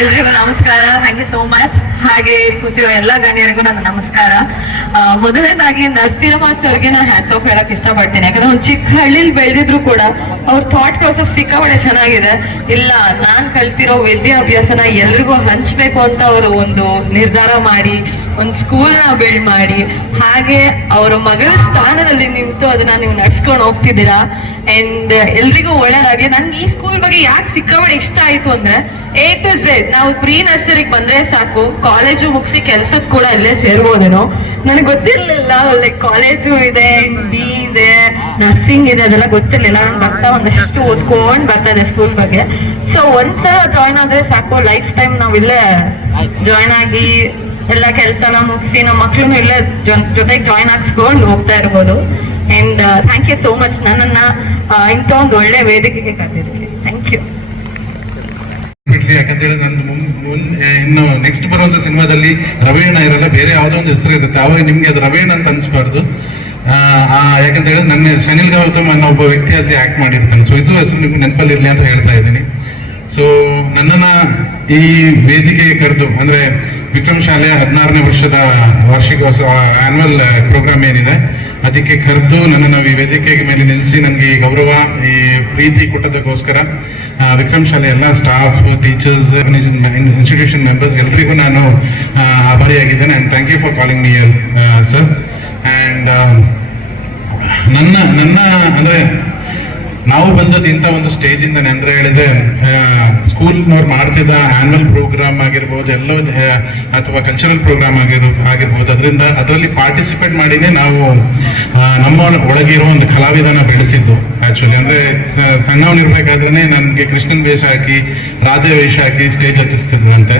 ಎಲ್ರಿಗೂ ನಮಸ್ಕಾರ. Thank you so much. ಹಾಗೆ ಕೂತಿರೋ ಎಲ್ಲ ಗಣ್ಯರಿಗೂ ನನ್ನ ನಮಸ್ಕಾರ. ಮೊದಲನೇದಾಗಿ ನಸೀರಮ್ಮ ಸರ್ಗೆ ನಾನು ಹ್ಯಾಟ್ಸ್ ಆಫ್ ಹೇಳಕ್ ಇಷ್ಟಪಡ್ತೀನಿ. ಯಾಕಂದ್ರೆ ಒಂದು ಚಿಕ್ಕ ಹಳ್ಳಿಲಿ ಬೆಳೆದಿದ್ರು ಕೂಡ ಅವ್ರ ಥಾಟ್ ಪ್ರೊಸೆಸ್ ಸಿಕ್ಕಾಪಟ್ಟೆ ಚೆನ್ನಾಗಿದೆ. ಇಲ್ಲ, ನಾನ್ ಕಲ್ತಿರೋ ವಿದ್ಯಾಭ್ಯಾಸನ ಎಲ್ರಿಗೂ ಹಂಚ್ಬೇಕು ಅಂತ ಅವರು ಒಂದು ನಿರ್ಧಾರ ಮಾಡಿ ಒಂದು ಸ್ಕೂಲ್ ನ ಬಿಲ್ಡ್ ಮಾಡಿ, ಹಾಗೆ ಅವರ ಮಗಳ ಸ್ಥಾನದಲ್ಲಿ ನಿಂತು ಅದನ್ನ ನೀವು ನಡ್ಸ್ಕೊಂಡು ಹೋಗ್ತಿದ್ದೀರಾ. ಅಂಡ್ ಎಲ್ರಿಗೂ ಒಳ್ಳೆದಾಗಿ. ನನ್ಗೆ ಈ ಸ್ಕೂಲ್ ಬಗ್ಗೆ ಯಾಕೆ ಸಿಕ್ಕಾಪಟ್ಟೆ ಇಷ್ಟ ಆಯ್ತು ಅಂದ್ರೆ, A to Z ನಾವು ಪ್ರೀ ನರ್ಸರಿಗೆ ಬಂದ್ರೆ ಸಾಕು, ಕಾಲೇಜು ಮುಗಿಸಿ ಕೆಲ್ಸದ್ ಕೂಡ ಇಲ್ಲೇ ಸೇರ್ಬೋದೇನೋ. ನನಗೆ ಗೊತ್ತಿರ್ಲಿಲ್ಲ ಲೈಕ್ ಕಾಲೇಜು ಇದೆ, ಬಿ ಇದೆ, ನರ್ಸಿಂಗ್ ಇದೆ, ಅದೆಲ್ಲ ಗೊತ್ತಿರ್ಲಿಲ್ಲ. ನಾನು ಬರ್ತಾ ಒಂದಷ್ಟು ಓದ್ಕೊಂಡ್ ಬರ್ತಾ ಇದೆ ಸ್ಕೂಲ್ ಬಗ್ಗೆ. ಸೊ ಒಂದ್ಸಲ ಜಾಯ್ನ್ ಆದ್ರೆ ಸಾಕು, ಲೈಫ್ ಟೈಮ್ ನಾವ್ ಇಲ್ಲೇ ಜಾಯ್ನ್ ಆಗಿ ಎಲ್ಲ ಕೆಲಸನ ಮುಗಿಸಿ ನಮ್ಮ ಮಕ್ಳನ್ನು ಇಲ್ಲೇ ಜೊತೆಗೆ ಜಾಯ್ನ್ ಹಾಕ್ಸ್ಕೊಂಡು ಹೋಗ್ತಾ ಇರ್ಬೋದು. And thank you so much ನನ್ನನ್ನ ಇಂಥ ಒಂದು ಒಳ್ಳೆ ವೇದಿಕೆಗೆ ಕರೆದಿದ್ದೀರಿ. Thank you. ಯಾಕಂತ ಹೇಳಿದ್ರೆ ನಂದು ಇನ್ನು ನೆಕ್ಸ್ಟ್ ಬರುವಂತ ಸಿನಿಮಾದಲ್ಲಿ ರವೀಣ್ ಇರಲ್ಲ, ಬೇರೆ ಯಾವ್ದೋ ಒಂದು ಹೆಸರು ಇರುತ್ತೆ. ಅವಾಗ ನಿಮ್ಗೆ ಅದು ರವೀಣ್ ಅಂತ ಅನ್ಸ್ಬಾರ್ದು. ಯಾಕಂತ ಹೇಳಿದ್ರೆ ನನ್ನ ಸನಿಲ್ ಗೌತಮ್ ಅನ್ನೋ ಒಬ್ಬ ವ್ಯಕ್ತಿ ಅಲ್ಲಿ ಆಕ್ಟ್ ಮಾಡಿರ್ತಾನೆ. ಸೊ ಇದು ಹೆಸರು ನಿಮ್ಗೆ ನೆನಪಲ್ಲಿರ್ಲಿ ಅಂತ ಹೇಳ್ತಾ ಇದ್ದೀನಿ. ಸೊ ನನ್ನನ್ನ ಈ ವೇದಿಕೆಗೆ ಕರೆದು, ಅಂದ್ರೆ ವಿಕ್ರಮ್ ಶಾಲೆ 16ನೇ ವರ್ಷದ ವಾರ್ಷಿಕೋತ್ಸವ ಆನ್ಯುವಲ್ ಪ್ರೋಗ್ರಾಮ್ ಏನಿದೆ ಅದಕ್ಕೆ ಕರೆದು ನನ್ನನ್ನು ಈ ವೇದಿಕೆಗೆ ಮೇಲೆ ನಿಲ್ಲಿಸಿ ನನಗೆ ಈ ಗೌರವ, ಈ ಪ್ರೀತಿ ಕೊಟ್ಟದಕ್ಕೋಸ್ಕರ ವಿಕ್ರಮ್ ಶಾಲೆ ಎಲ್ಲ ಸ್ಟಾಫ್, ಟೀಚರ್ಸ್, ಇನ್ಸ್ಟಿಟ್ಯೂಷನ್ ಮೆಂಬರ್ಸ್ ಎಲ್ರಿಗೂ ನಾನು ಆಭಾರಿಯಾಗಿದ್ದೇನೆ. And thank you for calling me sir. And ನನ್ನ ಅಂದರೆ ನಾವು ಬಂದದ್ದು ಇಂಥ ಒಂದು ಸ್ಟೇಜ್ ಇಂದಾನೆ. ಅಂದ್ರೆ ಹೇಳಿದ್ರೆ ಸ್ಕೂಲ್ನವ್ರು ಮಾಡ್ತಿದ್ದ ಆನ್ಯುವಲ್ ಪ್ರೋಗ್ರಾಮ್ ಆಗಿರ್ಬೋದು, ಎಲ್ಲೋ ಅಥವಾ ಕಲ್ಚರಲ್ ಪ್ರೋಗ್ರಾಮ್ ಆಗಿರ್ಬೋದು, ಅದರಲ್ಲಿ ಪಾರ್ಟಿಸಿಪೇಟ್ ಮಾಡಿನೇ ನಾವು ನಮ್ಮ ಒಳಗಿರೋ ಒಂದು ಕಲಾವಿದನ ಬೆಳೆಸಿದ್ದು. ಆಕ್ಚುಲಿ ಅಂದ್ರೆ ಸಣ್ಣವನಿರ್ಬೇಕಾದ್ರೆ ನನಗೆ ಕೃಷ್ಣನ್ ವೇಷ ಹಾಕಿ, ರಾಧೆ ವೇಷ ಹಾಕಿ ಸ್ಟೇಜ್ ಹತ್ತಿಸ್ತಿದ್ರಂತೆ.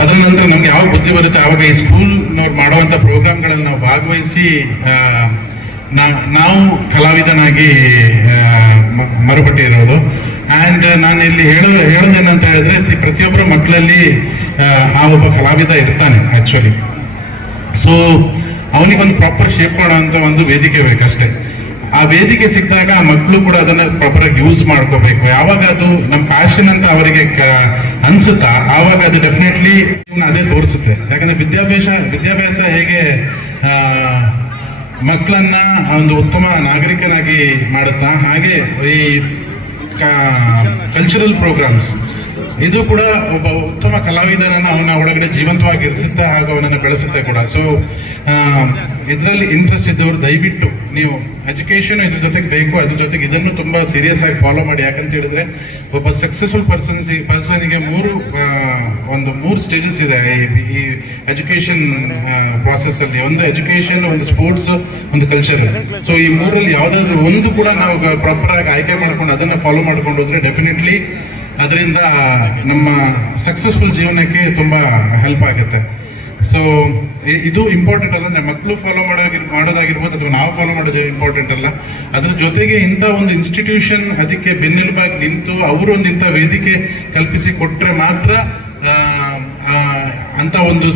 ಅದರ ನಂತರ ನಮ್ಗೆ ಯಾವಾಗ ಬುದ್ಧಿ ಬರುತ್ತೆ ಆವಾಗ ಈ ಸ್ಕೂಲ್ನವ್ರು ಮಾಡುವಂತ ಪ್ರೋಗ್ರಾಮ್ಗಳಲ್ಲಿ ನಾವು ಭಾಗವಹಿಸಿ ನಾವು ಕಲಾವಿದನಾಗಿ ಮರುಪಟ್ಟಿರೋದು. ಆ್ಯಂಡ್ ನಾನು ಇಲ್ಲಿ ಹೇಳೋದೇನಂತ ಹೇಳಿದ್ರೆ, ಪ್ರತಿಯೊಬ್ಬರ ಮಕ್ಕಳಲ್ಲಿ ಆ ಒಬ್ಬ ಕಲಾವಿದ ಇರ್ತಾನೆ ಆಕ್ಚುಲಿ. ಸೊ ಅವನಿಗೊಂದು ಪ್ರಾಪರ್ ಶೇಪ್ ಮಾಡೋಂಥ ಒಂದು ವೇದಿಕೆ ಬೇಕಷ್ಟೇ. ಆ ವೇದಿಕೆ ಸಿಕ್ಕಿದಾಗ ಆ ಮಕ್ಕಳು ಕೂಡ ಅದನ್ನ ಪ್ರಾಪರ್ ಆಗಿ ಯೂಸ್ ಮಾಡ್ಕೋಬೇಕು. ಯಾವಾಗ ಅದು ನಮ್ಮ ಪ್ಯಾಷನ್ ಅಂತ ಅವರಿಗೆ ಅನ್ಸುತ್ತಾ ಆವಾಗ ಅದು ಡೆಫಿನೆಟ್ಲಿ ಅದೇ ತೋರಿಸುತ್ತೆ. ಯಾಕಂದ್ರೆ ವಿದ್ಯಾಭ್ಯಾಸ ಹೇಗೆ ಮಕ್ಕಳನ್ನ ಒಂದು ಉತ್ತಮ ನಾಗರಿಕನಾಗಿ ಮಾಡುತ್ತಾ, ಹಾಗೆ ಈ ಕಲ್ಚರಲ್ ಪ್ರೋಗ್ರಾಮ್ಸ್ ಇದು ಕೂಡ ಒಬ್ಬ ಉತ್ತಮ ಕಲಾವಿದನನ್ನ ಅವನ ಒಳಗಡೆ ಜೀವಂತವಾಗಿ ಇರಿಸುತ್ತೆ ಹಾಗೂ ಅವನನ್ನು ಬೆಳೆಸುತ್ತೆ ಕೂಡ. ಸೊ ಇದರಲ್ಲಿ ಇಂಟ್ರೆಸ್ಟ್ ಇದ್ದವರು ದಯವಿಟ್ಟು ನೀವು ಎಜುಕೇಶನ್ ಇದ್ರ ಜೊತೆಗೆ ಬೇಕು, ಅದ್ರ ಜೊತೆಗೆ ಇದನ್ನು ತುಂಬಾ ಸೀರಿಯಸ್ ಆಗಿ ಫಾಲೋ ಮಾಡಿ. ಯಾಕಂತ ಹೇಳಿದ್ರೆ ಒಬ್ಬ ಸಕ್ಸಸ್ಫುಲ್ ಪರ್ಸನ್ಗೆ ಮೂರು ಸ್ಟೇಜಸ್ ಇದೆ ಈ ಎಜುಕೇಶನ್ ಪ್ರಾಸೆಸ್ ಅಲ್ಲಿ. ಒಂದು ಎಜುಕೇಶನ್, ಒಂದು ಸ್ಪೋರ್ಟ್ಸ್, ಒಂದು ಕಲ್ಚರ್. ಸೊ ಈ ಮೂರಲ್ಲಿ ಯಾವ್ದಾದ್ರು ಒಂದು ಕೂಡ ನಾವು ಪ್ರಾಪರ್ ಆಗಿ ಆಯ್ಕೆ ಮಾಡ್ಕೊಂಡು ಅದನ್ನ ಫಾಲೋ ಮಾಡ್ಕೊಂಡು ಹೋದ್ರೆ ಡೆಫಿನೆಟ್ಲಿ ಅದರಿಂದ ನಮ್ಮ ಸಕ್ಸಸ್ಫುಲ್ ಜೀವನಕ್ಕೆ ತುಂಬಾ ಹೆಲ್ಪ್ ಆಗುತ್ತೆ. ಸೊ ಇದು ಇಂಪಾರ್ಟೆಂಟ್ ಅಲ್ಲ, ಮಕ್ಕಳು ಫಾಲೋ ಮಾಡೋದಾಗಿರ್ಬೋದು ಅಥವಾ ನಾವು ಫಾಲೋ ಮಾಡೋದು ಇಂಪಾರ್ಟೆಂಟ್ ಅಲ್ಲ. ಅದ್ರ ಜೊತೆಗೆ ಇಂಥ ಒಂದು ಇನ್ಸ್ಟಿಟ್ಯೂಷನ್ ಅದಕ್ಕೆ ಬೆನ್ನೆಲುಬಾಗಿ ನಿಂತು ಅವರು ಒಂದು ಇಂಥ ವೇದಿಕೆ ಕಲ್ಪಿಸಿ ಕೊಟ್ರೆ ಮಾತ್ರ ಅಂತ ಒಂದು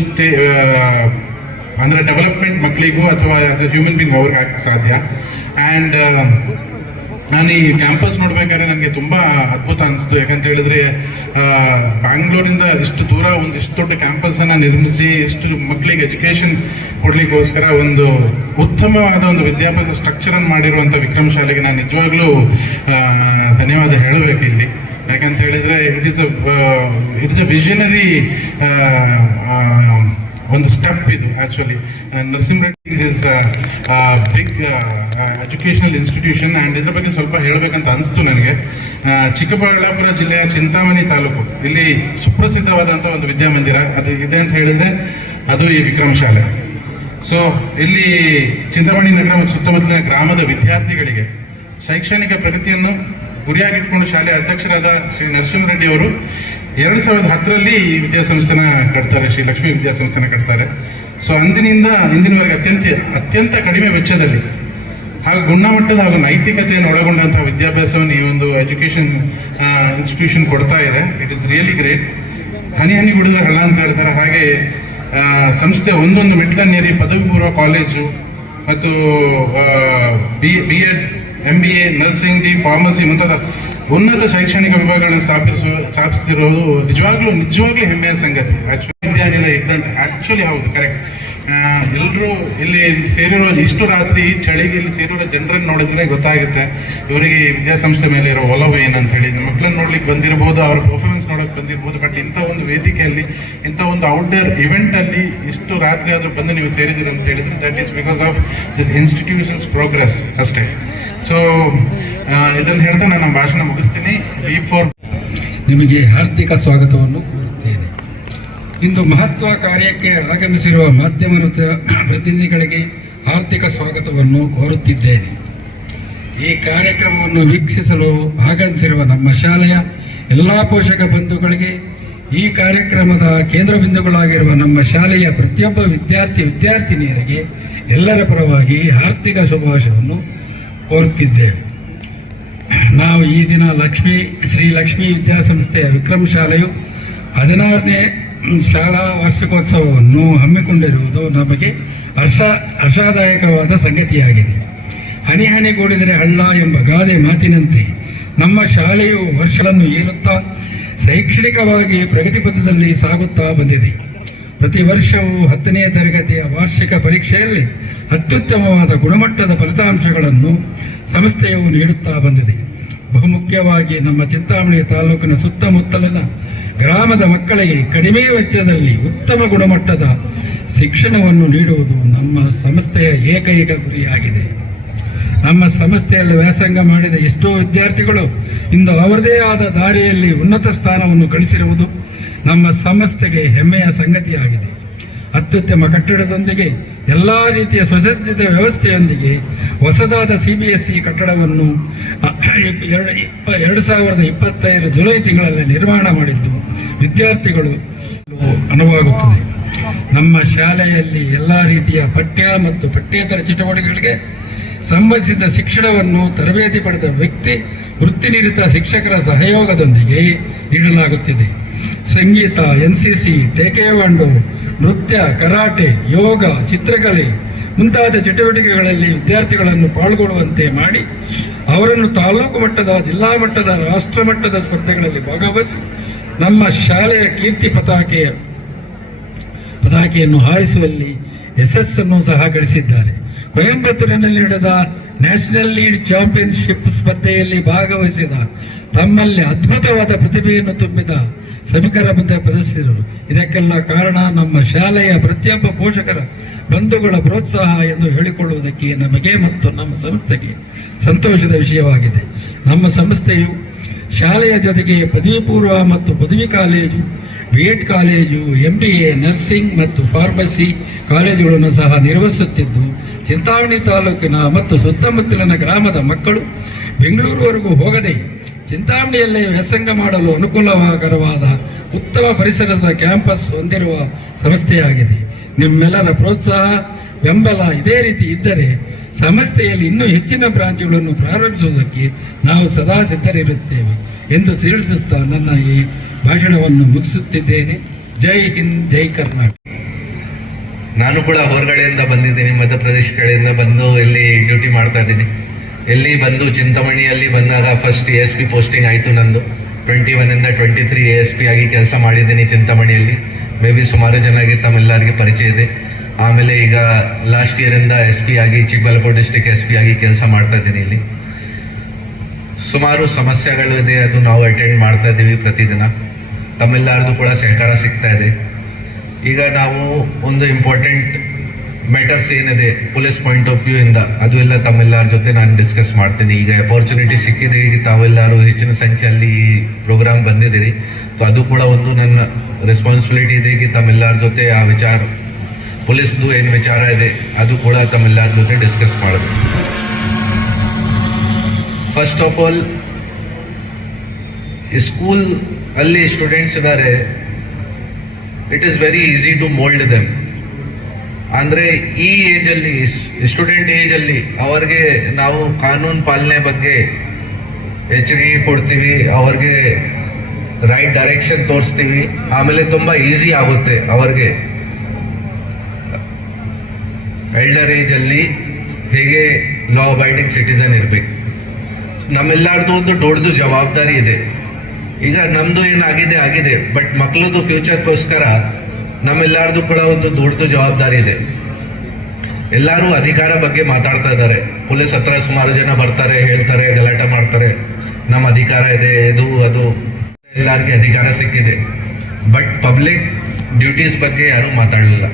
ಅಂದ್ರೆ ಡೆವಲಪ್ಮೆಂಟ್ ಮಕ್ಕಳಿಗೂ ಅಥವಾ ಆಸ್ ಎ ಹ್ಯೂಮನ್ ಬೀಯಿಂಗ್ ಅವ್ರಿಗೆ ಆಗಕ್ಕೆ ಸಾಧ್ಯ. ಆ್ಯಂಡ್ ನಾನು ಈ ಕ್ಯಾಂಪಸ್ ನೋಡ್ಬೇಕಾದ್ರೆ ನನಗೆ ತುಂಬಾ ಅದ್ಭುತ ಅನಿಸ್ತು. ಯಾಕಂತ ಹೇಳಿದ್ರೆ ಬ್ಯಾಂಗ್ಳೂರಿಂದ ಇಷ್ಟು ದೂರ ಇಷ್ಟು ದೊಡ್ಡ ಕ್ಯಾಂಪಸ್ ಅನ್ನ ನಿರ್ಮಿಸಿ ಇಷ್ಟು ಮಕ್ಕಳಿಗೆ ಎಜುಕೇಶನ್ ಕೊಡ್ಲಿಕ್ಕೋಸ್ಕರ ಒಂದು ಉತ್ತಮವಾದ ಒಂದು ವಿದ್ಯಾಭ್ಯಾಸ ಸ್ಟ್ರಕ್ಚರ್ ಅನ್ನು ಮಾಡಿರುವಂತ ವಿಕ್ರಮ್ ಶಾಲೆಗೆ ನಾನು ನಿಜವಾಗ್ಲೂ ಧನ್ಯವಾದ ಹೇಳಬೇಕು ಇಲ್ಲಿ. ಯಾಕಂತ ಹೇಳಿದ್ರೆ ಇಟ್ ಇಸ್ ಅ ವಿಷನರಿ ಒಂದು ಸ್ಟೆಪ್ ಇದು actually. Narasimha Reddy is big educational institution. And ಇದ್ರ ಬಗ್ಗೆ ಸ್ವಲ್ಪ ಹೇಳಬೇಕಂತ ಅನಿಸ್ತು ನನಗೆ. ಚಿಕ್ಕಬಳ್ಳಾಪುರ ಜಿಲ್ಲೆಯ ಚಿಂತಾಮಣಿ ತಾಲೂಕು ಇಲ್ಲಿ ಸುಪ್ರಸಿದ್ಧವಾದಂಥ ಒಂದು ವಿದ್ಯಾಮಂದಿರ ಅದು ಇದೆ ಅಂತ ಹೇಳಿದ್ರೆ ಅದು ಈ ವಿಕ್ರಮ್ ಶಾಲೆ. ಸೊ ಇಲ್ಲಿ ಚಿಂತಾಮಣಿ ನಗರ ಮತ್ತು ಸುತ್ತಮುತ್ತಲಿನ ಗ್ರಾಮದ ವಿದ್ಯಾರ್ಥಿಗಳಿಗೆ ಶೈಕ್ಷಣಿಕ ಪ್ರಗತಿಯನ್ನು ಗುರಿಯಾಗಿಟ್ಕೊಂಡು ಶಾಲೆಯ ಅಧ್ಯಕ್ಷರಾದ ಶ್ರೀ ನರಸಿಂಹರೆಡ್ಡಿ ಅವರು 2010ರಲ್ಲಿ ಈ ವಿದ್ಯಾಸಂಸ್ಥೆನ ಕಟ್ತಾರೆ, ಶ್ರೀ ಲಕ್ಷ್ಮೀ ವಿದ್ಯಾಸಂಸ್ಥೆನ ಕಟ್ತಾರೆ. ಸೊ ಅಂದಿನಿಂದ ಇಂದಿನವರೆಗೆ ಅತ್ಯಂತ ಕಡಿಮೆ ವೆಚ್ಚದಲ್ಲಿ ಹಾಗೂ ಗುಣಮಟ್ಟದ ಹಾಗೂ ನೈತಿಕತೆಯನ್ನು ಒಳಗೊಂಡಂತಹ ವಿದ್ಯಾಭ್ಯಾಸವನ್ನು ಈ ಒಂದು ಎಜುಕೇಶನ್ ಇನ್ಸ್ಟಿಟ್ಯೂಷನ್ ಕೊಡ್ತಾ ಇದೆ. It is really great. ಹನಿ ಹನಿ ಗುಡಿದ್ರೆ ಹಳ್ಳ ಅಂತ ಹೇಳ್ತಾರೆ. ಹಾಗೆ ಸಂಸ್ಥೆ ಒಂದೊಂದು ಮೆಟ್ಲನ್ನೇರಿ ಪದವಿ ಪೂರ್ವ ಕಾಲೇಜು ಮತ್ತು BEd, MBA, ನರ್ಸಿಂಗ್, ಫಾರ್ಮಸಿ ಮುಂತಾದ ಉನ್ನತ ಶೈಕ್ಷಣಿಕ ವಿಭಾಗಗಳನ್ನು ಸ್ಥಾಪಿಸಿರೋದು ನಿಜವಾಗ್ಲೂ ಹೆಮ್ಮೆಯ ಸಂಗತಿ. ವಿದ್ಯಾನಿಲಯ ಇದ್ದಂತೆ ಆಕ್ಚುಲಿ ಹೌದು, ಕರೆಕ್ಟ್. ಎಲ್ಲರೂ ಇಲ್ಲಿ ಸೇರಿರೋ ಇಷ್ಟು ರಾತ್ರಿ ಈ ಚಳಿಗೆ ಇಲ್ಲಿ ಸೇರಿರೋ ಜನರನ್ನು ನೋಡಿದ್ರೆ ಗೊತ್ತಾಗುತ್ತೆ ಇವರಿಗೆ ವಿದ್ಯಾಸಂಸ್ಥೆ ಮೇಲೆ ಇರೋ ಒಲವು ಏನಂತ ಹೇಳಿ. ಮಕ್ಕಳನ್ನ ನೋಡ್ಲಿಕ್ಕೆ ಬಂದಿರ್ಬೋದು, ಅವ್ರ ಪರ್ಫಾರ್ಮೆನ್ಸ್ ನೋಡೋಕೆ ಬಂದಿರ್ಬೋದು, ಬಟ್ ಇಂಥ ಒಂದು ವೇದಿಕೆಯಲ್ಲಿ, ಇಂಥ ಒಂದು ಔಟ್ಡೋರ್ ಇವೆಂಟಲ್ಲಿ ಇಷ್ಟು ರಾತ್ರಿ ಆದರೂ ಬಂದು ನೀವು ಸೇರಿದ್ದೀರಿ ಅಂತ ಹೇಳಿದ್ರೆ that is because of this institutions progress ಅಷ್ಟೇ. ಸೊ ಇದನ್ನು ಹೇಳ್ತಾ ನಾನು ಭಾಷಣ ಮುಗಿಸ್ತೀನಿ. ನಿಮಗೆ ಹಾರ್ದಿಕ ಸ್ವಾಗತವನ್ನು ಕೋರುತ್ತೇನೆ. ಇಂದು ಮಹತ್ವ ಕಾರ್ಯಕ್ಕೆ ಆಗಮಿಸಿರುವ ಮಾಧ್ಯಮ ಪ್ರತಿನಿಧಿಗಳಿಗೆ ಹಾರ್ದಿಕ ಸ್ವಾಗತವನ್ನು ಕೋರುತ್ತಿದ್ದೇನೆ. ಈ ಕಾರ್ಯಕ್ರಮವನ್ನು ವೀಕ್ಷಿಸಲು ಆಗಮಿಸಿರುವ ನಮ್ಮ ಶಾಲೆಯ ಎಲ್ಲ ಪೋಷಕ ಬಂಧುಗಳಿಗೆ, ಈ ಕಾರ್ಯಕ್ರಮದ ಕೇಂದ್ರ ಬಿಂದುಗಳಾಗಿರುವ ನಮ್ಮ ಶಾಲೆಯ ಪ್ರತಿಯೊಬ್ಬ ವಿದ್ಯಾರ್ಥಿನಿಯರಿಗೆ ಎಲ್ಲರ ಪರವಾಗಿ ಹಾರ್ದಿಕ ಶುಭಾಶಯವನ್ನು ಕೋರುತ್ತಿದ್ದೇವೆ. ನಾವು ಈ ದಿನ ಶ್ರೀ ಲಕ್ಷ್ಮೀ ವಿದ್ಯಾಸಂಸ್ಥೆಯ ವಿಕ್ರಮ್ ಶಾಲೆಯು 16ನೇ ಶಾಲಾ ವಾರ್ಷಿಕೋತ್ಸವವನ್ನು ಹಮ್ಮಿಕೊಂಡಿರುವುದು ನಮಗೆ ಹರ್ಷದಾಯಕವಾದ ಸಂಗತಿಯಾಗಿದೆ. ಹನಿ ಹನಿಗೂಡಿದರೆ ಹಳ್ಳ ಎಂಬ ಗಾದೆ ಮಾತಿನಂತೆ ನಮ್ಮ ಶಾಲೆಯು ವರ್ಷಗಳನ್ನು ಏರುತ್ತಾ ಶೈಕ್ಷಣಿಕವಾಗಿ ಪ್ರಗತಿ ಪಥದಲ್ಲಿ ಸಾಗುತ್ತಾ ಬಂದಿದೆ. ಪ್ರತಿ ವರ್ಷವೂ 10ನೇ ತರಗತಿಯ ವಾರ್ಷಿಕ ಪರೀಕ್ಷೆಯಲ್ಲಿ ಅತ್ಯುತ್ತಮವಾದ ಗುಣಮಟ್ಟದ ಫಲಿತಾಂಶಗಳನ್ನು ಸಂಸ್ಥೆಯು ನೀಡುತ್ತಾ ಬಂದಿದೆ. ಬಹುಮುಖ್ಯವಾಗಿ ನಮ್ಮ ಚಿಂತಾಮಣಿ ತಾಲೂಕಿನ ಸುತ್ತಮುತ್ತಲಿನ ಗ್ರಾಮದ ಮಕ್ಕಳಿಗೆ ಕಡಿಮೆ ವೆಚ್ಚದಲ್ಲಿ ಉತ್ತಮ ಗುಣಮಟ್ಟದ ಶಿಕ್ಷಣವನ್ನು ನೀಡುವುದು ನಮ್ಮ ಸಂಸ್ಥೆಯ ಏಕೈಕ ಗುರಿಯಾಗಿದೆ. ನಮ್ಮ ಸಂಸ್ಥೆಯಲ್ಲಿ ವ್ಯಾಸಂಗ ಮಾಡಿದ ಎಷ್ಟೋ ವಿದ್ಯಾರ್ಥಿಗಳು ಇಂದು ಅವರದೇ ಆದ ದಾರಿಯಲ್ಲಿ ಉನ್ನತ ಸ್ಥಾನವನ್ನು ಗಳಿಸಿರುವುದು ನಮ್ಮ ಸಂಸ್ಥೆಗೆ ಹೆಮ್ಮೆಯ ಸಂಗತಿಯಾಗಿದೆ. ಅತ್ಯುತ್ತಮ ಕಟ್ಟಡದೊಂದಿಗೆ ಎಲ್ಲ ರೀತಿಯ ಸುಸಜ್ಜಿತ ವ್ಯವಸ್ಥೆಯೊಂದಿಗೆ ಹೊಸದಾದ CBSE ಕಟ್ಟಡವನ್ನು 2025 ಜುಲೈ ತಿಂಗಳಲ್ಲಿ ನಿರ್ಮಾಣ ಮಾಡಿದ್ದು ವಿದ್ಯಾರ್ಥಿಗಳು ಅನುವಾಗುತ್ತದೆ. ನಮ್ಮ ಶಾಲೆಯಲ್ಲಿ ಎಲ್ಲ ರೀತಿಯ ಪಠ್ಯ ಮತ್ತು ಪಠ್ಯೇತರ ಚಟುವಟಿಕೆಗಳಿಗೆ ಸಂಬಂಧಿಸಿದ ಶಿಕ್ಷಣವನ್ನು ತರಬೇತಿ ಪಡೆದ ವೃತ್ತಿನಿರತ ಶಿಕ್ಷಕರ ಸಹಯೋಗದೊಂದಿಗೆ ನೀಡಲಾಗುತ್ತಿದೆ. ಸಂಗೀತ, NCC, ಟೇಕ್ವಾಂಡೋ, ನೃತ್ಯ, ಕರಾಟೆ, ಯೋಗ, ಚಿತ್ರಕಲೆ ಮುಂತಾದ ಚಟುವಟಿಕೆಗಳಲ್ಲಿ ವಿದ್ಯಾರ್ಥಿಗಳನ್ನು ಪಾಲ್ಗೊಳ್ಳುವಂತೆ ಮಾಡಿ ಅವರನ್ನು ತಾಲೂಕು ಮಟ್ಟದ, ಜಿಲ್ಲಾ ಮಟ್ಟದ, ರಾಷ್ಟ್ರ ಮಟ್ಟದ ಸ್ಪರ್ಧೆಗಳಲ್ಲಿ ಭಾಗವಹಿಸಿ ನಮ್ಮ ಶಾಲೆಯ ಕೀರ್ತಿ ಪತಾಕೆಯನ್ನು ಹಾರಿಸುವಲ್ಲಿ ಯಶಸ್ಸನ್ನು ಸಹ ಗಳಿಸಿದ್ದಾರೆ. ಕೊಯಂಬತ್ತೂರಿನಲ್ಲಿ ನಡೆದ ನ್ಯಾಷನಲ್ ಲೀಡ್ ಚಾಂಪಿಯನ್ಶಿಪ್ ಸ್ಪರ್ಧೆಯಲ್ಲಿ ಭಾಗವಹಿಸಿದ ತಮ್ಮಲ್ಲಿ ಅದ್ಭುತವಾದ ಪ್ರತಿಭೆಯನ್ನು ತುಂಬಿದ ಸಮೀಕರ ಮುಂದೆ ಪ್ರದರ್ಶಿಸಿದರು. ಇದಕ್ಕೆಲ್ಲ ಕಾರಣ ನಮ್ಮ ಶಾಲೆಯ ಪ್ರತಿಯೊಬ್ಬ ಪೋಷಕರ ಬಂಧುಗಳ ಪ್ರೋತ್ಸಾಹ ಎಂದು ಹೇಳಿಕೊಳ್ಳುವುದಕ್ಕೆ ನಮಗೆ ಮತ್ತು ನಮ್ಮ ಸಂಸ್ಥೆಗೆ ಸಂತೋಷದ ವಿಷಯವಾಗಿದೆ. ನಮ್ಮ ಸಂಸ್ಥೆಯು ಶಾಲೆಯ ಜೊತೆಗೆ ಪದವಿ ಪೂರ್ವ ಮತ್ತು ಪದವಿ college, B.Ed college, MBA, nursing ಮತ್ತು ಫಾರ್ಮಸಿ ಕಾಲೇಜುಗಳನ್ನು ಸಹ ನಿರ್ವಹಿಸುತ್ತಿದ್ದು, ಚಿಂತಾಮಣಿ ತಾಲೂಕಿನ ಮತ್ತು ಸುತ್ತಮುತ್ತಲಿನ ಗ್ರಾಮದ ಮಕ್ಕಳು ಬೆಂಗಳೂರುವರೆಗೂ ಹೋಗದೆ ಚಿಂತಾಮಣಿಯಲ್ಲೇ ವ್ಯಾಸಂಗ ಮಾಡಲು ಅನುಕೂಲಕರವಾದ ಉತ್ತಮ ಪರಿಸರದ ಕ್ಯಾಂಪಸ್ ಹೊಂದಿರುವ ಸಂಸ್ಥೆಯಾಗಿದೆ. ನಿಮ್ಮೆಲ್ಲರ ಪ್ರೋತ್ಸಾಹ, ಬೆಂಬಲ ಇದೇ ರೀತಿ ಇದ್ದರೆ ಸಂಸ್ಥೆಯಲ್ಲಿ ಇನ್ನೂ ಹೆಚ್ಚಿನ ಬ್ರಾಂಚ್ಗಳನ್ನು ಪ್ರಾರಂಭಿಸುವುದಕ್ಕೆ ನಾವು ಸದಾ ಸಿದ್ಧರಿರುತ್ತೇವೆ ಎಂದು ತಿಳಿಸುತ್ತಾ ನನ್ನ ಈ ಭಾಷಣವನ್ನು ಮುಗಿಸುತ್ತಿದ್ದೇನೆ. ಜೈ ಹಿಂದ್, ಜೈ ಕರ್ನಾಟಕ. ನಾನು ಕೂಡ ಹೊರಗಡೆಯಿಂದ ಬಂದಿದ್ದೀನಿ, ಮಧ್ಯಪ್ರದೇಶ ಕಡೆಯಿಂದ ಬಂದು ಇಲ್ಲಿ ಡ್ಯೂಟಿ ಮಾಡ್ತಾ ಇದ್ದೀನಿ. ಇಲ್ಲಿ ಬಂದು ಚಿಂತಾಮಣಿಯಲ್ಲಿ ಬಂದಾಗ ಫಸ್ಟ್ ASP ಪೋಸ್ಟಿಂಗ್ ಆಯಿತು ನಂದು. 21 ಇಂದ 23 ASP ಆಗಿ ಕೆಲಸ ಮಾಡಿದ್ದೀನಿ ಚಿಂತಾಮಣಿಯಲ್ಲಿ. ಮೇ ಬಿ ಸುಮಾರು ಜನರಿಗೆ ತಮ್ಮೆಲ್ಲರಿಗೆ ಪರಿಚಯ ಇದೆ. ಆಮೇಲೆ ಈಗ ಲಾಸ್ಟ್ ಇಯರಿಂದ SP ಆಗಿ ಚಿಕ್ಕಬಳ್ಳಾಪುರ ಡಿಸ್ಟಿಕ್ SP ಆಗಿ ಕೆಲಸ ಮಾಡ್ತಾ ಇದ್ದೀನಿ. ಇಲ್ಲಿ ಸುಮಾರು ಸಮಸ್ಯೆಗಳು ಇದೆ, ಅದು ನಾವು ಅಟೆಂಡ್ ಮಾಡ್ತಾ ಇದ್ದೀವಿ ಪ್ರತಿದಿನ. ತಮ್ಮೆಲ್ಲರದು ಕೂಡ ಸಹಕಾರ ಸಿಗ್ತಾ ಇದೆ. ಈಗ ನಾವು ಒಂದು ಇಂಪಾರ್ಟೆಂಟ್ ಮ್ಯಾಟರ್ಸ್ ಏನಿದೆ ಪೊಲೀಸ್ ಪಾಯಿಂಟ್ ಆಫ್ ವ್ಯೂ ಇಂದ, ಅದು ಎಲ್ಲ ತಮ್ಮೆಲ್ಲರ ಜೊತೆ ನಾನು ಡಿಸ್ಕಸ್ ಮಾಡ್ತೀನಿ. ಈಗ ಅಪಾರ್ಚುನಿಟಿ ಸಿಕ್ಕಿದೆ, ಈಗ ತಾವೆಲ್ಲರೂ ಹೆಚ್ಚಿನ ಸಂಖ್ಯೆಯಲ್ಲಿ ಈ ಪ್ರೋಗ್ರಾಮ್ ಬಂದಿದ್ದೀರಿ. ಸೊ ಅದು ಕೂಡ ಒಂದು ನನ್ನ ರೆಸ್ಪಾನ್ಸಿಬಿಲಿಟಿ ಇದೆ कि ತಮ್ಮೆಲ್ಲರ ಜೊತೆ ಆ ವಿಚಾರ, ಪೊಲೀಸ್ದು ಏನು ವಿಚಾರ ಇದೆ ಅದು ಕೂಡ ತಮ್ಮೆಲ್ಲರ ಜೊತೆ ಡಿಸ್ಕಸ್ ಮಾಡಬೇಕು. ಫಸ್ಟ್ ಆಫ್ ಆಲ್, ಸ್ಕೂಲ್ ಅಲ್ಲಿ ಸ್ಟೂಡೆಂಟ್ಸ್ ಇದ್ದಾರೆ, it is very easy to mould them. ಅಂದರೆ ಈ ಏಜಲ್ಲಿ, ಸ್ಟೂಡೆಂಟ್ ಏಜಲ್ಲಿ ಅವ್ರಿಗೆ ನಾವು ಕಾನೂನು ಪಾಲನೆ ಬಗ್ಗೆ ಎಚ್ಚರಿಕೆ ಕೊಡ್ತೀವಿ, ಅವ್ರಿಗೆ ರೈಟ್ ಡೈರೆಕ್ಷನ್ ತೋರಿಸ್ತೀವಿ. ಆಮೇಲೆ ತುಂಬ ಈಸಿ ಆಗುತ್ತೆ ಅವ್ರಿಗೆ ಎಲ್ಡರ್ ಏಜಲ್ಲಿ ಹೇಗೆ ಲಾ ಅಬೈಡಿಂಗ್ ಸಿಟಿಸನ್ ಇರಬೇಕು. ನಮ್ಮೆಲ್ಲಾರ್ದು ಒಂದು ದೊಡ್ಡದು ಜವಾಬ್ದಾರಿ ಇದೆ. ಈಗ ನಮ್ದು ಆಗಿದೆ, ಬಟ್ ಮಕ್ಕಳದು ಫ್ಯೂಚರ್ಗೋಸ್ಕರ ನಮ್ಮೆಲ್ಲಾರ್ದು ಕೂಡ ಒಂದು ದೊಡ್ಡದು ಜವಾಬ್ದಾರಿ ಇದೆ. ಎಲ್ಲರೂ ಅಧಿಕಾರ ಬಗ್ಗೆ ಮಾತಾಡ್ತಾ ಇದ್ದಾರೆ. ಪೊಲೀಸ್ ಹತ್ರ ಸುಮಾರು ಜನ ಬರ್ತಾರೆ, ಹೇಳ್ತಾರೆ, ಗಲಾಟೆ ಮಾಡ್ತಾರೆ, ನಮ್ಮ ಅಧಿಕಾರ ಇದೆ, ಇದು ಅದು, ಎಲ್ಲರಿಗೆ ಅಧಿಕಾರ ಸಿಕ್ಕಿದೆ. ಬಟ್ ಪಬ್ಲಿಕ್ ಡ್ಯೂಟೀಸ್ ಬಗ್ಗೆ ಯಾರೂ ಮಾತಾಡಲಿಲ್ಲ.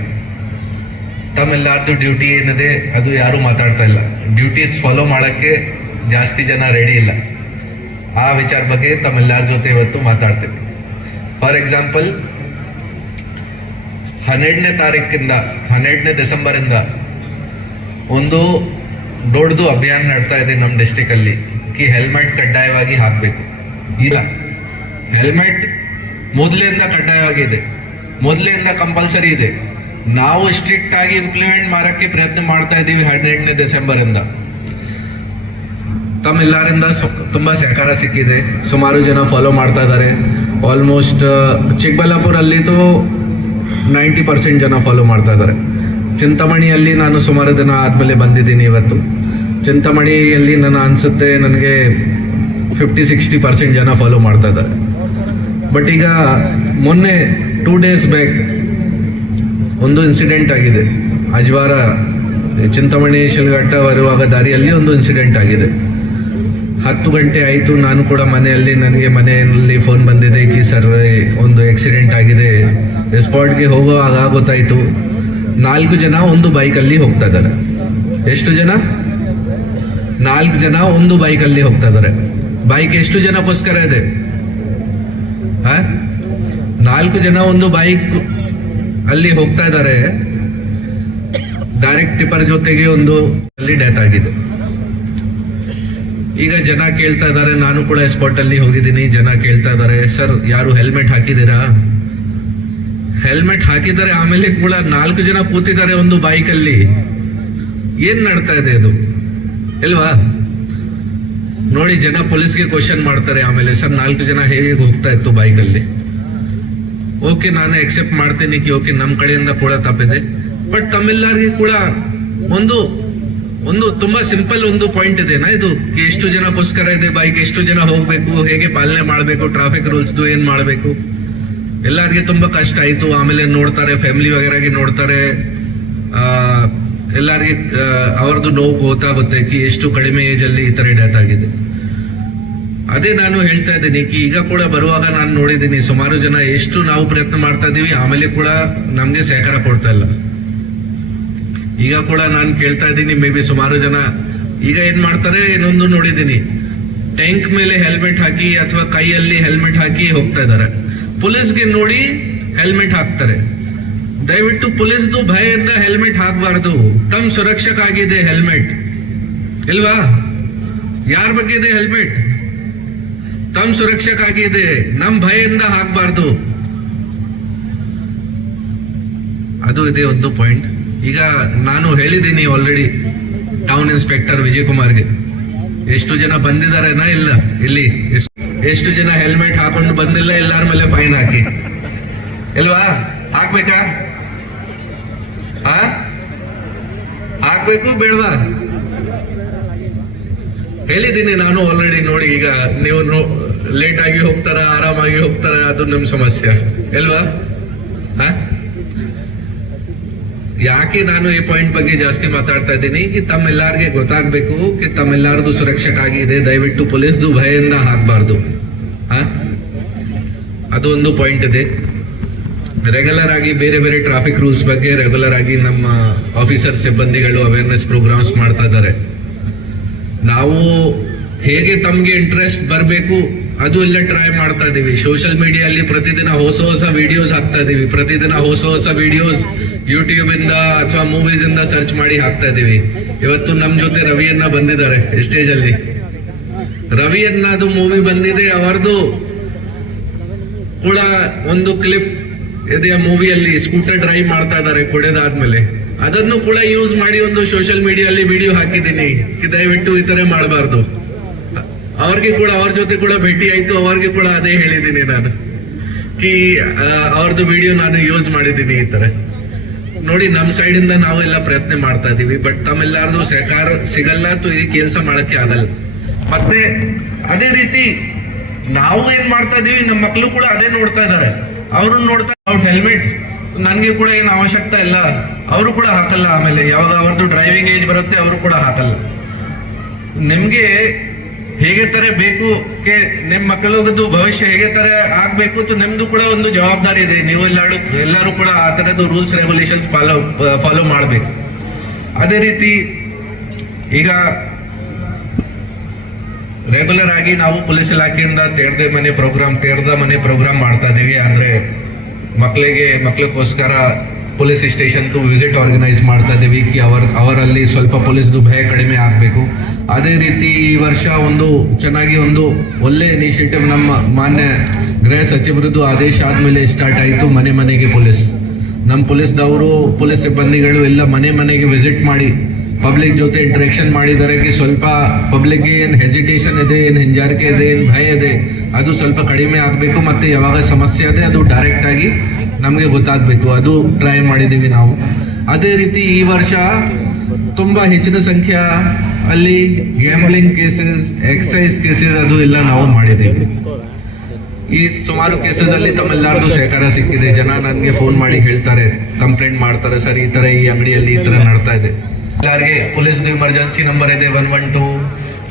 ತಮ್ಮೆಲ್ಲಾರ್ದು ಡ್ಯೂಟಿ ಏನಿದೆ ಅದು ಯಾರೂ ಮಾತಾಡ್ತಾ ಇಲ್ಲ. ಡ್ಯೂಟೀಸ್ ಫಾಲೋ ಮಾಡೋಕ್ಕೆ ಜಾಸ್ತಿ ಜನ ರೆಡಿ ಇಲ್ಲ. ಆ ವಿಚಾರ ಬಗ್ಗೆ ತಮ್ಮೆಲ್ಲರ ಜೊತೆ ಇವತ್ತು ಮಾತಾಡ್ತೀವಿ. ಫಾರ್ ಎಕ್ಸಾಂಪಲ್, 12ನೇ ಡಿಸೆಂಬರಿಂದ ಒಂದು ದೊಡ್ಡದು ಅಭಿಯಾನ ನಡ್ತಾ ಇದೆ ನಮ್ಮ ಡಿಸ್ಟಿಕಲ್ಲಿ ಕಿ ಹೆಲ್ಮೆಟ್ ಕಡ್ಡಾಯವಾಗಿ ಹಾಕಬೇಕು. ಇಲ್ಲ, ಹೆಲ್ಮೆಟ್ ಮೊದಲಿಂದ ಕಡ್ಡಾಯವಾಗಿದೆ, ಮೊದಲಿಂದ ಕಂಪಲ್ಸರಿ ಇದೆ. ನಾವು ಸ್ಟ್ರಿಕ್ಟ್ ಆಗಿ ಇಂಪ್ಲಿಮೆಂಟ್ ಮಾಡೋಕ್ಕೆ ಪ್ರಯತ್ನ ಮಾಡ್ತಾ ಇದ್ದೀವಿ 12ನೇ ಡಿಸೆಂಬರಿಂದ. ತಮ್ಮೆಲ್ಲರಿಂದ ತುಂಬಾ ಸಹಕಾರ ಸಿಕ್ಕಿದೆ. ಸುಮಾರು ಜನ ಫಾಲೋ ಮಾಡ್ತಾ ಇದ್ದಾರೆ. ಆಲ್ಮೋಸ್ಟ್ ಚಿಕ್ಕಬಳ್ಳಾಪುರಲ್ಲಿದ್ದು 90% ಜನ ಫಾಲೋ ಮಾಡ್ತಾ ಇದ್ದಾರೆ. ಚಿಂತಾಮಣಿಯಲ್ಲಿ ನಾನು ಸುಮಾರು ದಿನ ಆದಮೇಲೆ ಬಂದಿದ್ದೀನಿ ಇವತ್ತು. ಚಿಂತಾಮಣಿಯಲ್ಲಿ ಅನಿಸುತ್ತೆ ನನಗೆ 50-60% ಜನ ಫಾಲೋ ಮಾಡ್ತಾ ಇದ್ದಾರೆ. ಬಟ್ ಈಗ ಮೊನ್ನೆ 2 days ಬ್ಯಾಕ್ ಒಂದು ಇನ್ಸಿಡೆಂಟ್ ಆಗಿದೆ. ಅಜ್ವಾರ ಚಿಂತಾಮಣಿ ಶಿಲ್ಘಟ್ಟ ಬರುವಾಗ ದಾರಿಯಲ್ಲಿ ಒಂದು ಇನ್ಸಿಡೆಂಟ್ ಆಗಿದೆ. 10 ಗಂಟೆ ಆಯಿತು, ನಾನು ಕೂಡ ನನಗೆ ಮನೆಯಲ್ಲಿ ಫೋನ್ ಬಂದಿದೆ ಕಿ ಸರ್ ಒಂದು ಆಕ್ಸಿಡೆಂಟ್ ಆಗಿದೆ. ಸ್ಪಾಟ್ಗೆ ಹೋಗುವಾಗ ಗೊತ್ತಾಯಿತು 4 ಜನ ಒಂದು ಬೈಕಲ್ಲಿ ಹೋಗ್ತಾ ಇದ್ದಾರೆ. ಎಷ್ಟು ಜನ? 4 ಜನ ಒಂದು ಬೈಕಲ್ಲಿ ಹೋಗ್ತಾ ಇದ್ದಾರೆ. ಬೈಕ್ ಎಷ್ಟು ಜನಕ್ಕೋಸ್ಕರ ಇದೆ? 4 ಜನ ಒಂದು ಬೈಕ್ ಅಲ್ಲಿ ಹೋಗ್ತಾ ಇದ್ದಾರೆ. ಡೈರೆಕ್ಟ್ ಟಿಪ್ಪರ್ ಜೊತೆಗೆ ಒಂದು ಅಲ್ಲಿ ಡೆತ್ ಆಗಿದೆ. ಈಗ ಜನ ಕೇಳ್ತಾ ಇದ್ದಾರೆ, ನಾನು ಕೂಡ ಸ್ಪಾಟ್ ಅಲ್ಲಿ ಹೋಗಿದ್ದೀನಿ. ಜನ ಕೇಳ್ತಾ ಇದ್ದಾರೆ, ಸರ್ ಯಾರು ಹೆಲ್ಮೆಟ್ ಹಾಕಿದ್ದೀರಾ? ಹೆಲ್ಮೆಟ್ ಹಾಕಿದ್ದಾರೆ, ಆಮೇಲೆ ಕೂಡ 4 ಜನ ಕೂತಿದ್ದಾರೆ ಒಂದು ಬೈಕ್ ಅಲ್ಲಿ. ಏನ್ ನಡ್ತಾ ಇದೆ ಇದು ಇಲ್ವಾ? ನೋಡಿ, ಜನ ಪೊಲೀಸ್ಗೆ ಕ್ವಶನ್ ಮಾಡ್ತಾರೆ. ಆಮೇಲೆ ಸರ್ 4 ಜನ ಹೇಗೆ ಹೋಗ್ತಾ ಇತ್ತು ಬೈಕ್ ಅಲ್ಲಿ? ಓಕೆ, ನಾನು ಎಕ್ಸೆಪ್ಟ್ ಮಾಡ್ತೀನಿ ಕಿ ಓಕೆ ನಮ್ಮ ಕಡೆಯಿಂದ ಕೂಡ ತಪ್ಪಿದೆ. ಬಟ್ ತಮ್ಮೆಲ್ಲರಿಗೂ ಕೂಡ ಒಂದು ತುಂಬಾ ಸಿಂಪಲ್ ಒಂದು ಪಾಯಿಂಟ್ ಇದೆನಾ ಇದು? ಎಷ್ಟು ಜನಕ್ಕೋಸ್ಕರ ಇದೆ ಬೈಕ್? ಎಷ್ಟು ಜನ ಹೋಗ್ಬೇಕು? ಹೇಗೆ ಪಾಲನೆ ಮಾಡಬೇಕು? ಟ್ರಾಫಿಕ್ ರೂಲ್ಸ್ ಏನ್ ಮಾಡಬೇಕು? ಎಲ್ಲರಿಗೆ ತುಂಬಾ ಕಷ್ಟ ಆಯ್ತು. ಆಮೇಲೆ ನೋಡ್ತಾರೆ, ಫ್ಯಾಮಿಲಿ ವಗೇರಾಗಿ ನೋಡ್ತಾರೆ, ಎಲ್ಲರಿಗೆ ಅವ್ರದ್ದು ನೋವು ಗೊತ್ತಾಗುತ್ತೆ ಕಿ ಎಷ್ಟು ಕಡಿಮೆ ಏಜ್ ಅಲ್ಲಿ ಈ ತರ ಡೆತ್ ಆಗಿದೆ. ಅದೇ ನಾನು ಹೇಳ್ತಾ ಇದ್ದೀನಿ ಕಿ ಈಗ ಕೂಡ ಬರುವಾಗ ನಾನು ನೋಡಿದ್ದೀನಿ ಸುಮಾರು ಜನ ಎಷ್ಟು ನಾವು ಪ್ರಯತ್ನ ಮಾಡ್ತಾ ಇದೀವಿ, ಆಮೇಲೆ ಕೂಡ ನಮ್ಗೆ ಸಹಕಾರ ಕೊಡ್ತಾ ಇಲ್ಲ. ಈಗ ಕೂಡ ನಾನು ಕೇಳ್ತಾ ಇದ್ದೀನಿ, ಮೇ ಬಿ ಸುಮಾರು ಜನ ಈಗ ಏನ್ ಮಾಡ್ತಾರೆ, ಇನ್ನೊಂದು ನೋಡಿದ್ದೀನಿ, ಟ್ಯಾಂಕ್ ಮೇಲೆ ಹೆಲ್ಮೆಟ್ ಹಾಕಿ ಅಥವಾ ಕೈಯಲ್ಲಿ ಹೆಲ್ಮೆಟ್ ಹಾಕಿ ಹೋಗ್ತಾ ಇದ್ದಾರೆ. ಪೊಲೀಸ್ಗೆ ನೋಡಿ ಹೆಲ್ಮೆಟ್ ಹಾಕ್ತಾರೆ. ದಯವಿಟ್ಟು ಪೊಲೀಸ್ದು ಭಯದಿಂದ ಹೆಲ್ಮೆಟ್ ಹಾಕಬಾರ್ದು. ತಮ್ಮ ಸುರಕ್ಷಕ್ಕಾಗಿದೆ ಹೆಲ್ಮೆಟ್ ಇಲ್ವಾ? ಯಾರ ಬಗ್ಗೆ ಇದೆ ಹೆಲ್ಮೆಟ್? ತಮ್ಮ ಸುರಕ್ಷಕ್ಕಾಗಿದೆ, ನಮ್ ಭಯದಿಂದ ಹಾಕಬಾರ್ದು. ಅದು ಇದೆ ಒಂದು ಪಾಯಿಂಟ್. ಈಗ ನಾನು ಹೇಳಿದ್ದೀನಿ ಆಲ್ರೆಡಿ ಟೌನ್ ಇನ್ಸ್ಪೆಕ್ಟರ್ ವಿಜಯ್ ಕುಮಾರ್ಗೆ, ಎಷ್ಟು ಜನ ಬಂದಿದ್ದಾರೆನಾ ಇಲ್ಲ ಇಲ್ಲಿ, ಎಷ್ಟು ಜನ ಹೆಲ್ಮೆಟ್ ಹಾಕೊಂಡು ಬಂದಿಲ್ಲ ಎಲ್ಲರ ಮೇಲೆ ಫೈನ್ ಹಾಕಿ ಇಲ್ವಾ? ಹಾಕ್ಬೇಕಾ? ಹಾಕ್ಬೇಕು ಬೇಡವಾ? ಹೇಳಿದ್ದೀನಿ ನಾನು ಆಲ್ರೆಡಿ. ನೋಡಿ, ಈಗ ನೀವು ಲೇಟ್ ಆಗಿ ಹೋಗ್ತಾರ, ಆರಾಮಾಗಿ ಹೋಗ್ತಾರ, ಅದು ನಿಮ್ ಸಮಸ್ಯೆ ಇಲ್ವಾ? ಯಾಕೆ ನಾನು ಈ ಪಾಯಿಂಟ್ ಬಗ್ಗೆ ಜಾಸ್ತಿ ಮಾತಾಡ್ತಾ ಇದ್ದೀನಿ ಕಿ ತಮ್ಮೆಲ್ಲರಿಗೆ ಗೊತ್ತಾಗ್ಬೇಕು ಕಿ ತಮ್ಮೆಲ್ಲರದು ಸುರಕ್ಷಕ್ಕಾಗಿದೆ. ದಯವಿಟ್ಟು ಪೊಲೀಸ್ದು ಭಯದಿಂದ ಹಾಕಬಾರ್ದು. ಅದು ಒಂದು ಪಾಯಿಂಟ್ ಇದೆ. ರೆಗ್ಯುಲರ್ ಆಗಿ ಬೇರೆ ಬೇರೆ ಟ್ರಾಫಿಕ್ ರೂಲ್ಸ್ ಬಗ್ಗೆ ರೆಗ್ಯುಲರ್ ಆಗಿ ನಮ್ಮ ಆಫೀಸರ್ ಸಿಬ್ಬಂದಿಗಳು ಅವೇರ್ನೆಸ್ ಪ್ರೋಗ್ರಾಮ್ಸ್ ಮಾಡ್ತಾ ಇದ್ದಾರೆ. ನಾವು ಹೇಗೆ ತಮ್ಗೆ ಇಂಟ್ರೆಸ್ಟ್ ಬರಬೇಕು ಅದು ಎಲ್ಲ ಟ್ರೈ ಮಾಡ್ತಾ ಇದೀವಿ. ಸೋಷಿಯಲ್ ಮೀಡಿಯಲ್ಲಿ ಪ್ರತಿದಿನ ಹೊಸ ವಿಡಿಯೋಸ್ ಹಾಕ್ತಾ ಇದೀವಿ. ಪ್ರತಿದಿನ ಹೊಸ ವಿಡಿಯೋಸ್ ಯೂಟ್ಯೂಬ್ ಇಂದ ಅಥವಾ ಮೂವೀಸ್ ಇಂದ ಸರ್ಚ್ ಮಾಡಿ ಹಾಕ್ತಾ ಇದೀವಿ. ಇವತ್ತು ನಮ್ ಜೊತೆ ರವಿಯನ್ನ ಬಂದಿದ್ದಾರೆ ಸ್ಟೇಜ್ ಅಲ್ಲಿ. ರವಿಯನ್ನದು ಮೂವಿ ಬಂದಿದೆ, ಅವರದು ಕೂಡ ಒಂದು ಕ್ಲಿಪ್ ಇದೆ ಮೂವಿಯಲ್ಲಿ. ಸ್ಕೂಟರ್ ಡ್ರೈವ್ ಮಾಡ್ತಾ ಇದ್ದಾರೆ ಕೊಡೆದಾದ್ಮೇಲೆ. ಅದನ್ನು ಕೂಡ ಯೂಸ್ ಮಾಡಿ ಒಂದು ಸೋಷಿಯಲ್ ಮೀಡಿಯಲ್ಲಿ ವಿಡಿಯೋ ಹಾಕಿದ್ದೀನಿ. ದಯವಿಟ್ಟು ಈ ತರ ಮಾಡಬಾರ್ದು. ಅವ್ರಿಗೆ ಕೂಡ ಅವ್ರ ಜೊತೆ ಕೂಡ ಭೇಟಿ ಆಯ್ತು. ಅವ್ರಿಗೆ ಕೂಡ ಅದೇ ಹೇಳಿದ್ದೀನಿ ನಾನು ಕಿ ಅವ್ರದ್ದು ವಿಡಿಯೋ ನಾನು ಯೂಸ್ ಮಾಡಿದ್ದೀನಿ ಈ ತರ. ನೋಡಿ, ನಮ್ ಸೈಡ್ ಇಂದ ನಾವೆಲ್ಲ ಪ್ರಯತ್ನ ಮಾಡ್ತಾ ಇದೀವಿ. ಬಟ್ ತಮ್ಮೆಲ್ಲರದು ಸಹಕಾರ ಸಿಗಲ್ಲ, ಈ ಕೆಲಸ ಮಾಡಕ್ಕೆ ಆಗಲ್ಲ. ಮತ್ತೆ ಅದೇ ರೀತಿ ನಾವು ಏನ್ ಮಾಡ್ತಾ ಇದೀವಿ, ನಮ್ಮ ಮಕ್ಕಳು ಕೂಡ ಅದೇ ನೋಡ್ತಾ ಇದಾರೆ. ಅವ್ರನ್ನ ನೋಡ್ತಾ ಔಟ್ ಹೆಲ್ಮೆಟ್ ನನ್ಗೆ ಕೂಡ ಏನು ಅವಶ್ಯಕತೆ ಇಲ್ಲ, ಅವರು ಕೂಡ ಹಾಕಲ್ಲ. ಆಮೇಲೆ ಯಾವಾಗ ಅವ್ರದ್ದು ಡ್ರೈವಿಂಗ್ ಏಜ್ ಬರುತ್ತೆ ಅವರು ಕೂಡ ಹಾಕಲ್ಲ. ನಿಮ್ಗೆ ಹೇಗೆ ತರ ಬೇಕು ನಿಮ್ ಮಕ್ಕಳದ್ದು ಭವಿಷ್ಯ ಹೇಗೆ ತರ ಆಗ್ಬೇಕು ಅಂತ ನಿಮ್ದು ಕೂಡ ಒಂದು ಜವಾಬ್ದಾರಿ ಇದೆ. ನೀವು ಎಲ್ಲರೂ ಕೂಡ ಆ ತರದ್ದು ರೂಲ್ಸ್ ರೆಗ್ಯುಲೇಷನ್ಸ್ ಫಾಲೋ ಮಾಡಬೇಕು. ಅದೇ ರೀತಿ ಈಗ ರೆಗ್ಯುಲರ್ ಆಗಿ ನಾವು ಪೊಲೀಸ್ ಇಲಾಖೆಯಿಂದ ತೇರ್ದ ಮನೆ ಪ್ರೋಗ್ರಾಮ್ ಮಾಡ್ತಾ ಇದೀವಿ. ಅಂದ್ರೆ ಮಕ್ಕಳಿಗೋಸ್ಕರ ಪೊಲೀಸ್ ಸ್ಟೇಷನ್ ವಿಸಿಟ್ ಆರ್ಗನೈಸ್ ಮಾಡ್ತಾ ಇದೀವಿ ಕಿ ಅವರಲ್ಲಿ ಸ್ವಲ್ಪ ಪೊಲೀಸ್ದು ಭಯ ಕಡಿಮೆ ಆಗಬೇಕು. ಅದೇ ರೀತಿ ಈ ವರ್ಷ ಒಂದು ಚೆನ್ನಾಗಿ ಒಂದು ಒಳ್ಳೆ ಇನಿಷಿಯೇಟಿವ್ ನಮ್ಮ ಮಾನ್ಯ ಗೃಹ ಸಚಿವರದ್ದು ಆದೇಶ ಆದ್ಮೇಲೆ ಸ್ಟಾರ್ಟ್ ಆಯಿತು. ಮನೆಗೆ ಪೊಲೀಸ್, ನಮ್ಮ ಪೊಲೀಸ್ ಸಿಬ್ಬಂದಿಗಳು ಎಲ್ಲ ಮನೆಗೆ ವಿಸಿಟ್ ಮಾಡಿ ಪಬ್ಲಿಕ್ ಜೊತೆ ಇಂಟ್ರಾಕ್ಷನ್ ಮಾಡಿದರೆ ಸ್ವಲ್ಪ ಪಬ್ಲಿಕ್ಗೆ ಏನು ಹೆಸಿಟೇಷನ್ ಇದೆ, ಏನು ಹಿಂಜಾರಿಕೆ ಇದೆ, ಏನು ಭಯ ಇದೆ, ಅದು ಸ್ವಲ್ಪ ಕಡಿಮೆ ಆಗಬೇಕು. ಮತ್ತೆ ಯಾವಾಗ ಸಮಸ್ಯೆ ಇದೆ ಅದು ಡೈರೆಕ್ಟ್ ಆಗಿ ನಮಗೆ ಗೊತ್ತಾಗಬೇಕು. ಅದು ಟ್ರೈ ಮಾಡಿದ್ದೀವಿ ನಾವು. ಅದೇ ರೀತಿ ಈ ವರ್ಷ ತುಂಬಾ ಹೆಚ್ಚಿನ ಸಂಖ್ಯೆ ಅಲ್ಲಿ ಗ್ಯಾಮ್ಲಿಂಗ್ ಕೇಸಸ್, ಎಕ್ಸೈಸ್ ಕೇಸಸ್ ಅದು ಎಲ್ಲ ನಾವು ಮಾಡಿದ್ದೀವಿ. ಈ ಸುಮಾರು ಕೇಸಸ್ ಅಲ್ಲಿ ತಮ್ಮೆಲ್ಲರದು ಸಹಕಾರ ಸಿಕ್ಕಿದೆ. ಜನ ನನಗೆ ಫೋನ್ ಮಾಡಿ ಹೇಳ್ತಾರೆ, ಕಂಪ್ಲೇಂಟ್ ಮಾಡ್ತಾರೆ, ಸರ್ ಈ ತರ ಈ ಅಂಗಡಿಯಲ್ಲಿ ಈ ತರ ನಡ್ತಾ ಇದೆ. ಎಲ್ಲರಿಗೆ ಪೊಲೀಸ್ದು ಎಮರ್ಜೆನ್ಸಿ ನಂಬರ್ ಇದೆ 112,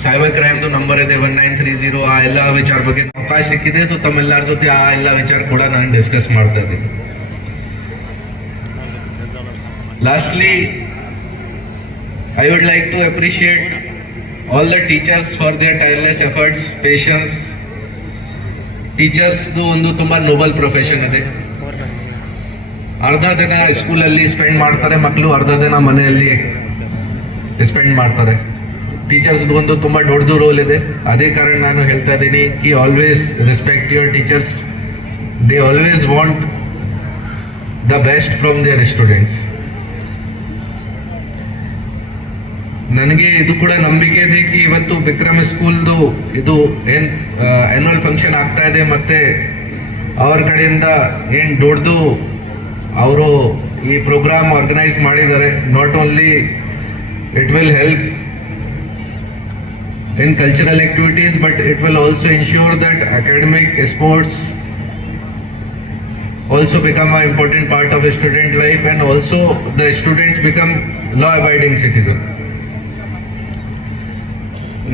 ಸೈಬರ್ ಕ್ರೈಮ್ದು ನಂಬರ್ ಇದೆ 1930. ಆ ಎಲ್ಲ ವಿಚಾರ ಬಗ್ಗೆ ಅವಕಾಶ ಸಿಕ್ಕಿದೆ. ತಮ್ಮೆಲ್ಲರ ಜೊತೆ ಆ ಎಲ್ಲ ವಿಚಾರ ಕೂಡ ನಾನು ಡಿಸ್ಕಸ್ ಮಾಡ್ತಾ ಇದ್ದೀನಿ. Lastly I would like to appreciate all the teachers for their tireless efforts, patience. ಟೀಚರ್ಸ್ದು ಒಂದು ತುಂಬಾ ನೋಬಲ್ ಪ್ರೊಫೆಷನ್ ಇದೆ. ಅರ್ಧ ದಿನ ಸ್ಕೂಲಲ್ಲಿ ಸ್ಪೆಂಡ್ ಮಾಡ್ತಾರೆ ಮಕ್ಕಳು, ಅರ್ಧ ದಿನ ಮನೆಯಲ್ಲಿ ಸ್ಪೆಂಡ್ ಮಾಡ್ತಾರೆ. ಟೀಚರ್ಸ್ದು ಒಂದು ತುಂಬಾ ದೊಡ್ಡದು ರೋಲ್ ಇದೆ. ಅದೇ ಕಾರಣ ನಾನು ಹೇಳ್ತಾ ಇದ್ದೀನಿ ಕಿ always respect your teachers. They always want the best from their students. ನನಗೆ ಇದು ಕೂಡ ನಂಬಿಕೆ ಇದೆ ಕಿ ಇವತ್ತು ವಿಕ್ರಮ್ ಸ್ಕೂಲ್ದು ಇದು ಏನ್ ಆನ್ಯುವಲ್ ಫಂಕ್ಷನ್ ಆಗ್ತಾ ಇದೆ, ಮತ್ತೆ ಅವರ ಕಡೆಯಿಂದ ಏನ್ ದೊಡ್ಡದು ಅವರು ಈ ಪ್ರೋಗ್ರಾಮ್ ಆರ್ಗನೈಸ್ ಮಾಡಿದ್ದಾರೆ. Not only it will help in cultural activities, but it will also ensure that academic sports also become an important part of a student life, and also the students become law abiding citizen.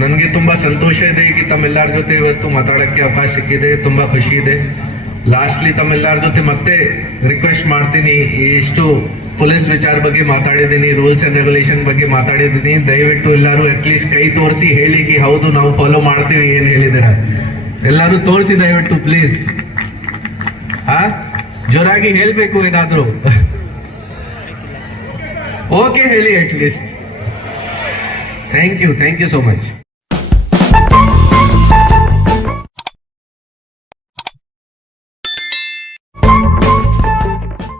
ನನಗೆ ತುಂಬಾ ಸಂತೋಷ ಇದೆ कि ತಮ್ಮೆಲ್ಲರ ಜೊತೆ ಇವತ್ತು ಮಾತಾಡಕ್ಕೆ ಅವಕಾಶ ಸಿಕ್ಕಿದೆ. ತುಂಬಾ ಖುಷಿ ಇದೆ. ಲಾಸ್ಟ್ಲಿ ತಮ್ಮೆಲ್ಲರ ಜೊತೆ ಮತ್ತೆ ರಿಕ್ವೆಸ್ಟ್ ಮಾಡ್ತೀನಿ, ಇಷ್ಟು ಪೊಲೀಸ್ ವಿಚಾರ ಬಗ್ಗೆ ಮಾತಾಡಿದ್ದೀನಿ, ರೂಲ್ಸ್ ಅಂಡ್ ರೆಗ್ಯುಲೇಷನ್ ಬಗ್ಗೆ ಮಾತಾಡಿದ್ದೀನಿ. ದಯವಿಟ್ಟು ಎಲ್ಲರೂ ಅಟ್ಲೀಸ್ಟ್ ಕೈ ತೋರಿಸಿ ಹೇಳಿ ಕಿ ಹೌದು ನಾವು ಫಾಲೋ ಮಾಡ್ತೀವಿ ಏನ್ ಹೇಳಿದಿರ. ಎಲ್ಲರೂ ತೋರಿಸಿ ದಯವಿಟ್ಟು ಪ್ಲೀಸ್. ಜೋರಾಗಿ ಹೇಳ್ಬೇಕು ಏನಾದ್ರು. ಓಕೆ ಹೇಳಿ at least. Thank you so much.